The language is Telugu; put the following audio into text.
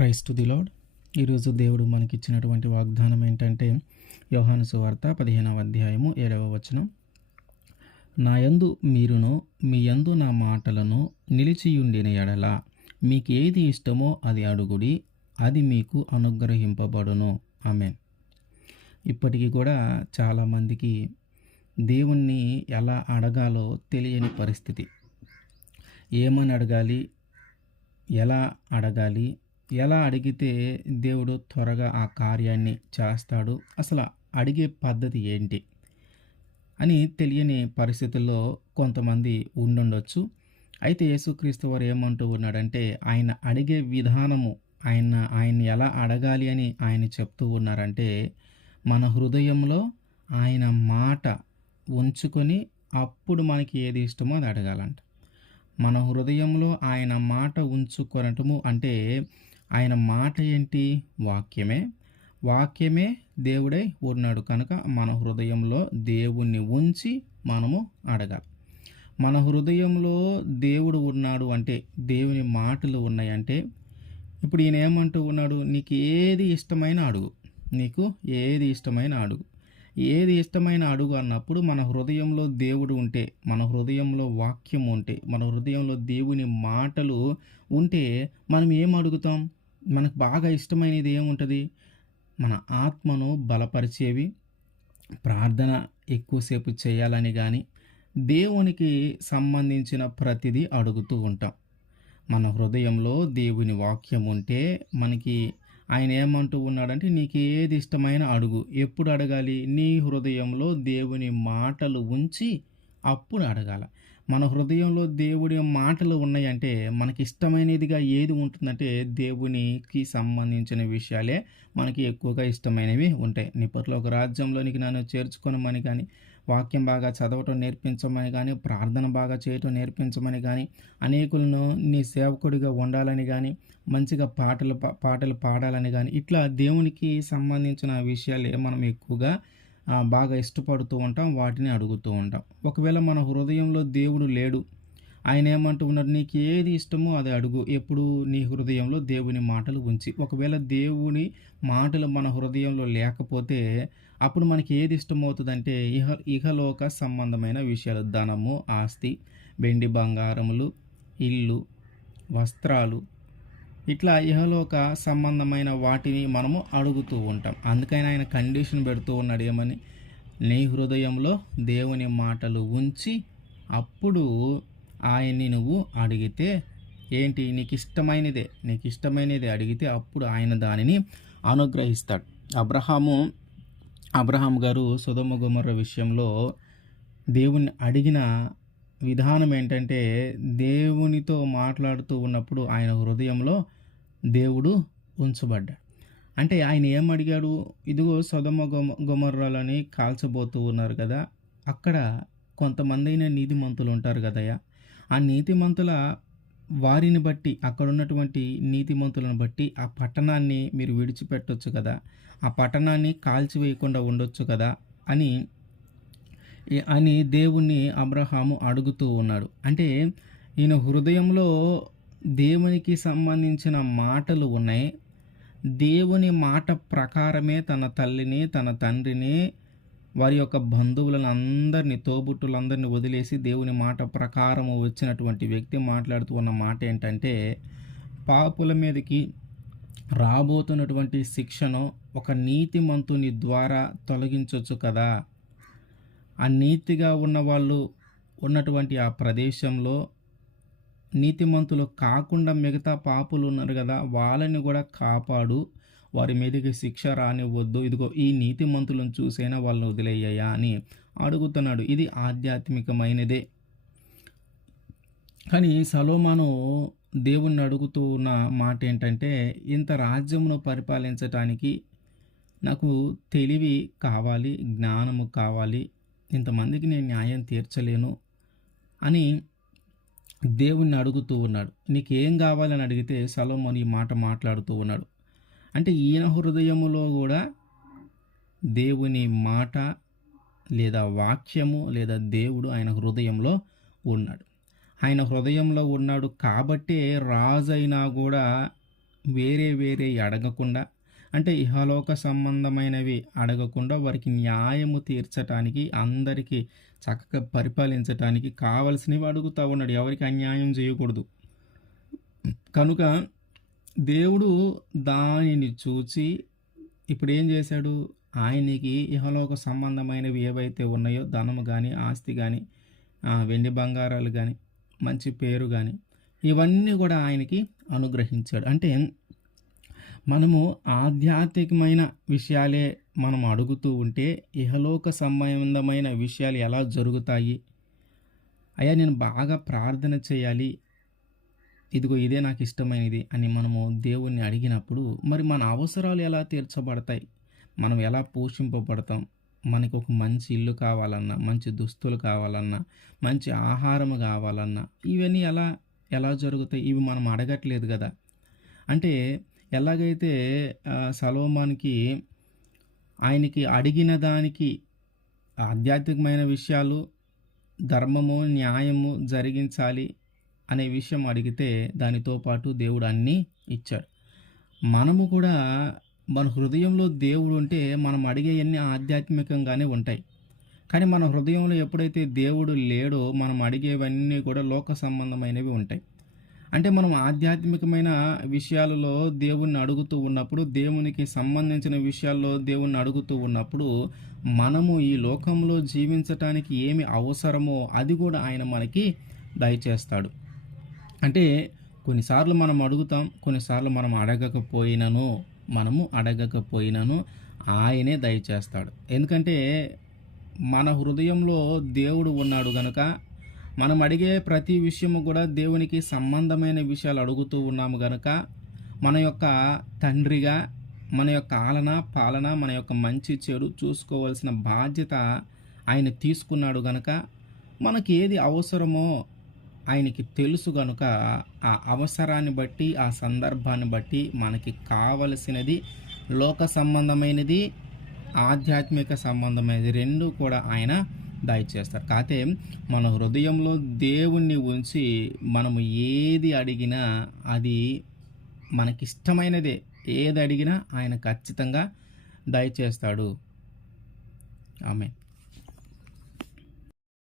Praise to the lord. ఈరోజు దేవుడు మనకిచ్చినటువంటి వాగ్దానం ఏంటంటే యోహాను సువార్త 15వ అధ్యాయము 7వ వచనం. నా యందు మీరును మీ యందు నా మాటలను నిలిచియుండిన ఎడల మీకు ఏది ఇష్టమో అది అడుగుడి, అది మీకు అనుగ్రహింపబడును. ఆమేన్. ఇప్పటికీ కూడా చాలామందికి దేవుణ్ణి ఎలా అడగాలో తెలియని పరిస్థితి. ఏమని అడగాలి, ఎలా అడగాలి, ఎలా అడిగితే దేవుడు త్వరగా ఆ కార్యాన్ని చేస్తాడు, అసలు అడిగే పద్ధతి ఏంటి అని తెలియని పరిస్థితుల్లో కొంతమంది ఉండుండొచ్చు. అయితే యేసుక్రీస్తు వారు ఏమంటూ ఉన్నాడంటే ఆయన అడిగే విధానము, ఆయన్ని ఎలా అడగాలి అని ఆయన చెప్తూ ఉన్నారంటే మన హృదయంలో ఆయన మాట ఉంచుకొని అప్పుడు మనకి ఏది ఇష్టమో అది అడగాలంట. మన హృదయంలో ఆయన మాట ఉంచుకొనటము అంటే ఆయన మాట ఏంటి? వాక్యమే దేవుడై ఉన్నాడు కనుక మన హృదయంలో దేవుణ్ణి ఉంచి మనము అడగాలి. మన హృదయంలో దేవుడు ఉన్నాడు అంటే, దేవుని మాటలు ఉన్నాయంటే, ఇప్పుడు ఈయన ఏమంటూ ఉన్నాడు? నీకు ఏది ఇష్టమైన అడుగు, నీకు ఏది ఇష్టమైన అడుగు, ఏది ఇష్టమైన అడుగు అన్నప్పుడు మన హృదయంలో దేవుడు ఉంటే, మన హృదయంలో వాక్యం ఉంటే, మన హృదయంలో దేవుని మాటలు ఉంటే మనం ఏం అడుగుతాం? మనకు బాగా ఇష్టమైనది ఏముంటుంది? మన ఆత్మను బలపరిచేవి, ప్రార్థన ఎక్కువసేపు చేయాలని కానీ దేవునికి సంబంధించిన ప్రతిదీ అడుగుతూ ఉంటాం. మన హృదయంలో దేవుని వాక్యం ఉంటే మనకి ఆయన ఏమంటూ ఉన్నాడంటే నీకు ఏది ఇష్టమైన అడుగు. ఎప్పుడు అడగాలి? నీ హృదయంలో దేవుని మాటలు ఉంచి అప్పుడు అడగాల. మన హృదయంలో దేవుడి మాటలు ఉన్నాయంటే మనకి ఇష్టమైనదిగా ఏది ఉంటుందంటే దేవునికి సంబంధించిన విషయాలే మనకి ఎక్కువగా ఇష్టమైనవి ఉంటాయి. నీ పరలోక రాజ్యంలోనికి నన్ను చేర్చుకొనమని కానీ, వాక్యం బాగా చదవటం నేర్పించమని కానీ, ప్రార్థన బాగా చేయటం నేర్పించమని కానీ, అనేకులను నీ సేవకుడిగా ఉండాలని కానీ, మంచిగా పాటలు పాడాలని కానీ, ఇట్లా దేవునికి సంబంధించిన విషయాలే మనం ఎక్కువగా బాగా ఇష్టపడుతూ ఉంటాం, వాటిని అడుగుతూ ఉంటాం. ఒకవేళ మన హృదయంలో దేవుడు లేడు, ఆయన ఏమంటూ ఉన్నాడు? నీకు ఏది ఇష్టమో అది అడుగు, ఎప్పుడు నీ హృదయంలో దేవుని మాటలు ఉంచి. ఒకవేళ దేవుని మాటలు మన హృదయంలో లేకపోతే అప్పుడు మనకి ఏది ఇష్టమవుతుందంటే ఇహలోక సంబంధమైన విషయాలు, ధనము, ఆస్తి, వెండి బంగారములు, ఇల్లు, వస్త్రాలు, ఇట్లా ఇహలోక సంబంధమైన వాటిని మనము అడుగుతూ ఉంటాం. అందుకని ఆయన కండిషన్ పెడుతూ ఉన్నాడు ఏమని? నీ హృదయంలో దేవుని మాటలు ఉంచి అప్పుడు ఆయన్ని నువ్వు అడిగితే ఏంటి? నీకు ఇష్టమైనదే అడిగితే అప్పుడు ఆయన దానిని అనుగ్రహిస్తాడు. అబ్రహాం గారు సొదొమ గొమొర్రా విషయంలో దేవుణ్ణి అడిగిన విధానం ఏంటంటే దేవునితో మాట్లాడుతూ ఉన్నప్పుడు ఆయన హృదయంలో దేవుడు ఉంచబడ్డాడు. అంటే ఆయన ఏం అడిగాడు? ఇదిగో సొదొమ గొమొర్రాలని కాల్చబోతూ ఉన్నారు కదా, అక్కడ కొంతమందైన నీతిమంతులు ఉంటారు కదయ్యా, ఆ నీతిమంతుల వారిని బట్టి, అక్కడ ఉన్నటువంటి నీతిమంతులను బట్టి ఆ పట్టణాన్ని మీరు విడిచిపెట్టొచ్చు కదా, ఆ పట్టణాన్ని కాల్చివేయకుండా ఉండొచ్చు కదా అని దేవుణ్ణి అబ్రహాము అడుగుతూ ఉన్నాడు. అంటే ఈయన హృదయంలో దేవునికి సంబంధించిన మాటలు ఉన్నాయి. దేవుని మాట ప్రకారమే తన తల్లిని, తన తండ్రిని, వారి యొక్క బంధువులను అందరినీ, తోబుట్టులందరినీ వదిలేసి దేవుని మాట ప్రకారము వచ్చినటువంటి వ్యక్తి మాట్లాడుతూ ఉన్న మాట ఏంటంటే పాపుల మీదకి రాబోతున్నటువంటి శిక్షను ఒక నీతిమంతుని ద్వారా తొలగించవచ్చు కదా. ఆ నీతిగా ఉన్న వాళ్ళు ఉన్నటువంటి ఆ ప్రదేశంలో నీతిమంతులు కాకుండా మిగతా పాపులు ఉన్నారు కదా, వాళ్ళని కూడా కాపాడు, వారి మీదకి శిక్ష రానివ్వద్దు, ఇదిగో ఈ నీతిమంతులను చూసైనా వాళ్ళని వదిలేయ్యా అని అడుగుతున్నాడు. ఇది ఆధ్యాత్మికమైనదే. కానీ సొలొమోను దేవుణ్ణి అడుగుతూ ఉన్న మాట ఏంటంటే ఇంత రాజ్యమును పరిపాలించటానికి నాకు తెలివి కావాలి, జ్ఞానము కావాలి, ఇంతమందికి నేను న్యాయం తీర్చలేను అని దేవుణ్ణి అడుగుతూ ఉన్నాడు. నీకేం కావాలని అడిగితే సొలొమోను ఈ మాట మాట్లాడుతూ ఉన్నాడు. అంటే ఈయన హృదయములో కూడా దేవుని మాట లేదా వాక్యము లేదా దేవుడు ఆయన హృదయంలో ఉన్నాడు. ఆయన హృదయంలో ఉన్నాడు కాబట్టే రాజైనా కూడా వేరే వేరే అడగకుండా, అంటే ఇహలోక సంబంధమైనవి అడగకుండా వారికి న్యాయము తీర్చటానికి, అందరికీ చక్కగా పరిపాలించటానికి కావలసినవి అడుగుతా ఉన్నాడు. ఎవరికి అన్యాయం చేయకూడదు. కనుక దేవుడు దానిని చూచి ఇప్పుడేం చేశాడు? ఆయనకి ఇహలోక సంబంధమైనవి ఏవైతే ఉన్నాయో, ధనము గాని, ఆస్తి గాని, వెండి బంగారాలు గాని, మంచి పేరు గాని, ఇవన్నీ కూడా ఆయనకి అనుగ్రహించాడు. అంటే మనము ఆధ్యాత్మికమైన విషయాలే మనం అడుగుతూ ఉంటే, ఇహలోక సంబంధమైన విషయాలు ఎలా జరుగుతాయి? అయ్యా నేను బాగా ప్రార్థన చేయాలి, ఇదిగో ఇదే నాకు ఇష్టమైనది అని మనము దేవుణ్ణి అడిగినప్పుడు, మరి మన అవసరాలు ఎలా తీర్చబడతాయి? మనం ఎలా పోషింపబడతాం? మనకు ఒక మంచి ఇల్లు కావాలన్నా, మంచి దుస్తులు కావాలన్నా, మంచి ఆహారం కావాలన్నా, ఇవన్నీ ఎలా జరుగుతాయి? ఇవి మనం అడగట్లేదు కదా! అంటే ఎలాగైతే సొలొమోనుకి ఆయనకి అడిగిన దానికి ఆధ్యాత్మికమైన విషయాలు, ధర్మము, న్యాయము జరిగించాలి అనే విషయం అడిగితే దానితో పాటు దేవుడు అన్నీ ఇచ్చాడు. మనము కూడా మన హృదయంలో దేవుడు ఉంటే మనం అడిగేయన్నీ ఆధ్యాత్మికంగానే ఉంటాయి. కానీ మన హృదయంలో ఎప్పుడైతే దేవుడు లేడో మనం అడిగేవన్నీ కూడా లోక సంబంధమైనవి ఉంటాయి. అంటే మనం ఆధ్యాత్మికమైన విషయాలలో దేవుణ్ణి అడుగుతూ ఉన్నప్పుడు, దేవునికి సంబంధించిన విషయాల్లో దేవుణ్ణి అడుగుతూ ఉన్నప్పుడు, మనము ఈ లోకంలో జీవించటానికి ఏమి అవసరమో అది కూడా ఆయన మనకి దయచేస్తాడు. అంటే కొన్నిసార్లు మనం అడుగుతాం, కొన్నిసార్లు మనము అడగకపోయినను ఆయనే దయచేస్తాడు. ఎందుకంటే మన హృదయంలో దేవుడు ఉన్నాడు గనుక, మనం అడిగే ప్రతి విషయము కూడా దేవునికి సంబంధమైన విషయాలు అడుగుతూ ఉన్నాము గనుక, మన యొక్క తండ్రిగా, మన యొక్క పాలన, మన యొక్క మంచి చెడు చూసుకోవాల్సిన బాధ్యత ఆయన తీసుకున్నాడు గనుక, మనకి ఏది అవసరమో ఆయనకి తెలుసు గనుక, ఆ అవసరాన్ని బట్టి, ఆ సందర్భాన్ని బట్టి మనకి కావలసినది లోక సంబంధమైనది, ఆధ్యాత్మిక సంబంధమైనది 2 కూడా ఆయన దయచేస్తారు. కాతే మన హృదయంలో దేవుణ్ణి ఉంచి మనము ఏది అడిగినా అది మనకిష్టమైనదే. ఏది అడిగినా ఆయన ఖచ్చితంగా దయచేస్తాడు. ఆమేన్.